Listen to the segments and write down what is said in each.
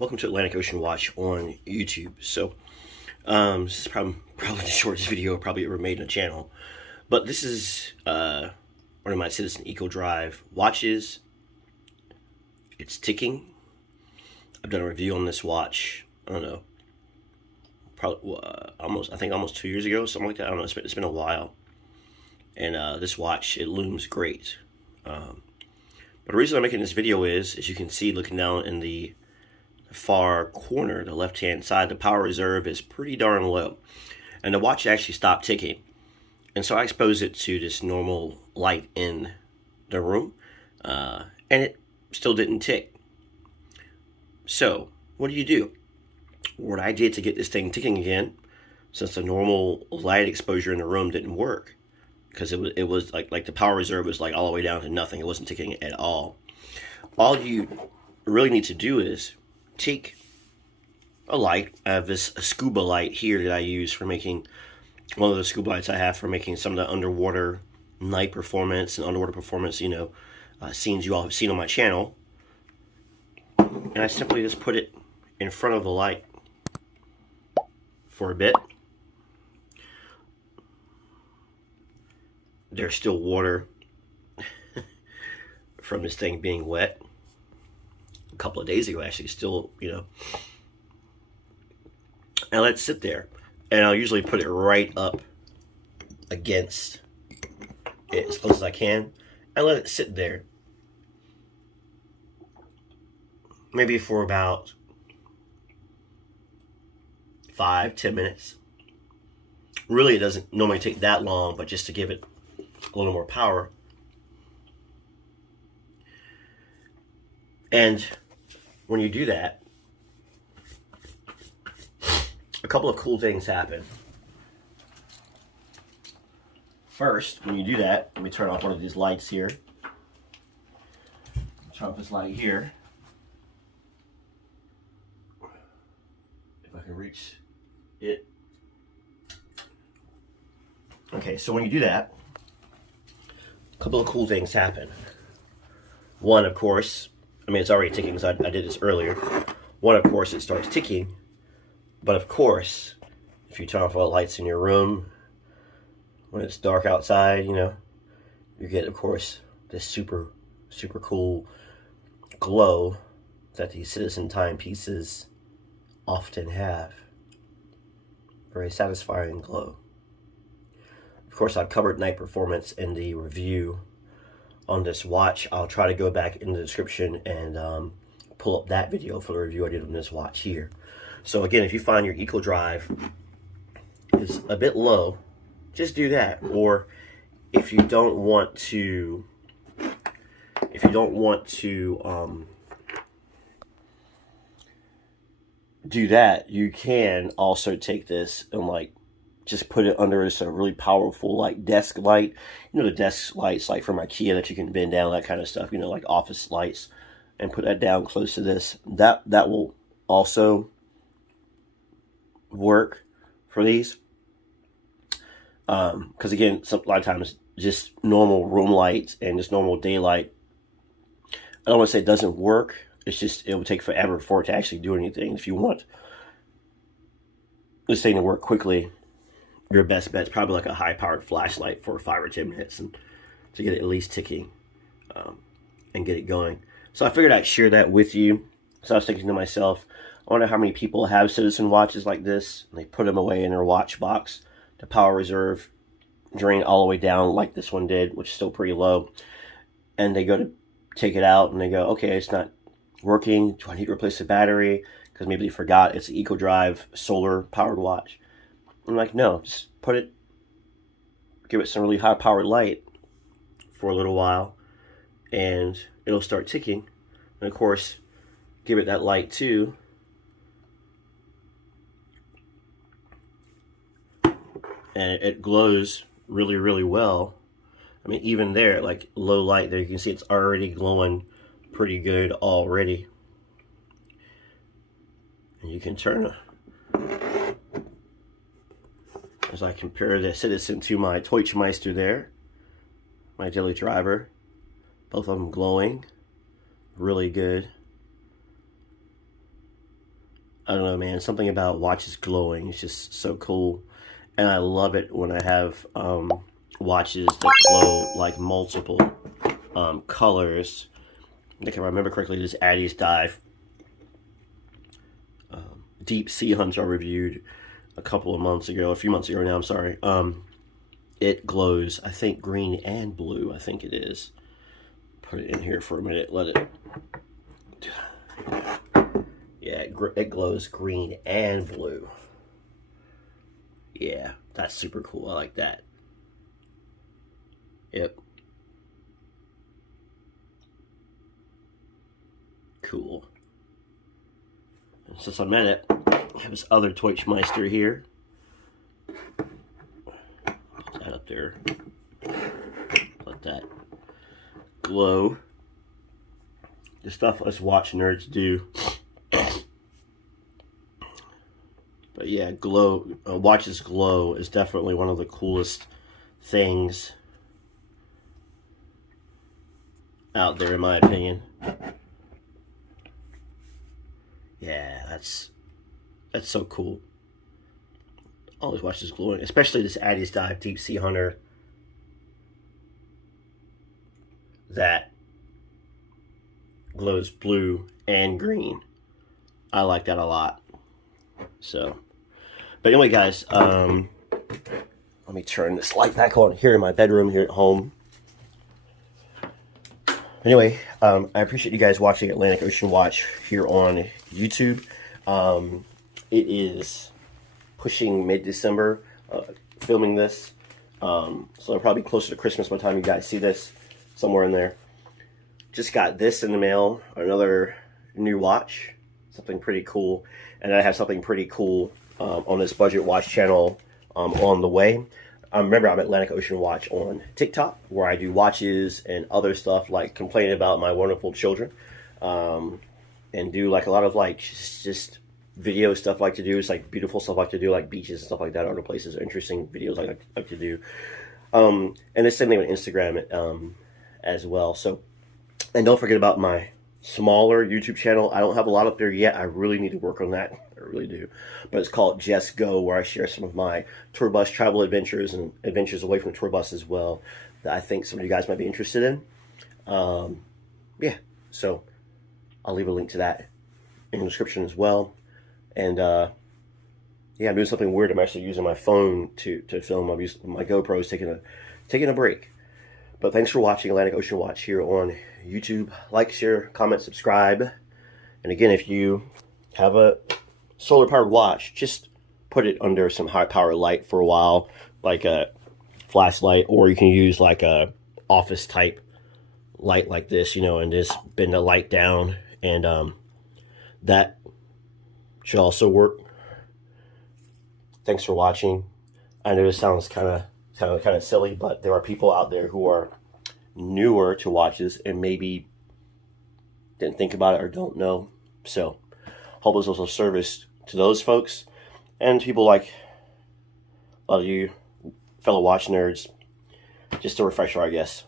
Welcome to Atlantic Ocean Watch on YouTube. So, this is probably the shortest video probably ever made on the channel. But this is one of my Citizen Eco Drive watches. It's ticking. I've done a review on this watch, I don't know, probably I think almost 2 years ago, something like that. I don't know, it's been a while. And this watch, it looms great. But the reason I'm making this video is, as you can see looking down in the far corner, the left hand side, the power reserve is pretty darn low. And the watch actually stopped ticking. And so I exposed it to this normal light in the room, and it still didn't tick. So what do? What I did to get this thing ticking again, since the normal light exposure in the room didn't work, because it was like the power reserve was like all the way down to nothing. It wasn't ticking at all. All you really need to do is take a light. I have this scuba light here that I use for making, one of the scuba lights I have for making some of the underwater night performance and underwater performance, scenes you all have seen on my channel. And I simply just put it in front of the light for a bit. There's still water from this thing being wet. A couple of days ago, actually, still, and I let it sit there. And I'll usually put it right up against it as close as I can. And let it sit there. Maybe for about 5-10 minutes. Really, it doesn't normally take that long, but just to give it a little more power. And when you do that, a couple of cool things happen. First, when you do that, let me turn off one of these lights here. Turn off this light here. If I can reach it. Okay, so when you do that, a couple of cool things happen. One, of course, it's already ticking because I did this earlier. One, of course, it starts ticking. But of course, if you turn off all the lights in your room, when it's dark outside, you get, of course, this super, super cool glow that these Citizen timepieces often have. Very satisfying glow. Of course, I've covered night performance in the review on this watch. I'll try to go back in the description and pull up that video for the review I did on this watch here. So again, if you find your Eco Drive is a bit low, just do that. Or if you don't want to, do that, you can also take this and just put it under this really powerful desk light. The desk lights like from IKEA that you can bend down, that kind of stuff, like office lights, and put that down close to this. That will also work for these. Because again, a lot of times just normal room lights and just normal daylight, I don't want to say it doesn't work. It's just, it will take forever for it to actually do anything. If you want this thing to work quickly, your best bet is probably like a high-powered flashlight for 5 or 10 minutes and to get it at least ticking and get it going. So I figured I'd share that with you. So I was thinking to myself, I wonder how many people have Citizen watches like this. And they put them away in their watch box. The power reserve drain all the way down like this one did, which is still pretty low. And they go to take it out and they go, okay, it's not working. Do I need to replace the battery? Because maybe they forgot it's an Eco Drive solar powered watch. I'm like, no, just give it some really high powered light for a little while and it'll start ticking. And of course, give it that light too. And it glows really, really well. Even there, low light there, you can see it's already glowing pretty good already. And you can turn as I compare the Citizen to my Deutschmeister there, my daily driver. Both of them glowing really good. I don't know, man. Something about watches glowing is just so cool. And I love it when I have watches that glow like multiple colors. If I remember correctly, this Addy's Dive Deep Sea Hunter I reviewed a few months ago now, I'm sorry. It glows, I think, green and blue, I think it is. Put it in here for a minute, let it... Yeah, it glows green and blue. Yeah, that's super cool. I like that. Yep. Cool. And since I'm at it, I have this other Deutschmeister here. Put that up there. Let that glow. The stuff us watch nerds do. But yeah, watches glow is definitely one of the coolest things out there, in my opinion. Yeah, that's so cool. All these watches glowing, especially this Addy's Dive Deep Sea Hunter that glows blue and green. I like that a lot. So, but anyway, guys, let me turn this light back on here in my bedroom here at home. Anyway, I appreciate you guys watching Atlantic Ocean Watch here on YouTube. It is pushing mid-December, filming this. So it'll probably be closer to Christmas by the time you guys see this, somewhere in there. Just got this in the mail, another new watch, something pretty cool. And I have something pretty cool on this budget watch channel on the way. Remember, I'm Atlantic Ocean Watch on TikTok, where I do watches and other stuff like complaining about my wonderful children, and do like a lot of like just video stuff I like to do. It's like beautiful stuff I like to do, like beaches and stuff like that, other places, interesting videos I like to do. And the same thing on Instagram as well. So, and don't forget about my smaller YouTube channel. I don't have a lot up there yet. I really need to work on that. I really do. But it's called Just Go, where I share some of my tour bus travel adventures and adventures away from the tour bus as well, that I think some of you guys might be interested in. Yeah, so I'll leave a link to that in the description as well. And yeah, I'm doing something weird. I'm actually using my phone to film. My GoPro is taking a break. But thanks for watching Atlantic Ocean Watch here on YouTube. Like, share, comment, subscribe. And again, if you have a solar-powered watch, just put it under some high-power light for a while, like a flashlight, or you can use like a office-type light like this, you know, and just bend the light down, and that should also work. Thanks for watching. I know this sounds kind of silly, but there are people out there who are newer to watches and maybe didn't think about it or don't know. So hope it's also service to those folks and people like a lot of you fellow watch nerds. Just a refresher, I guess.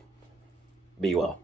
Be well.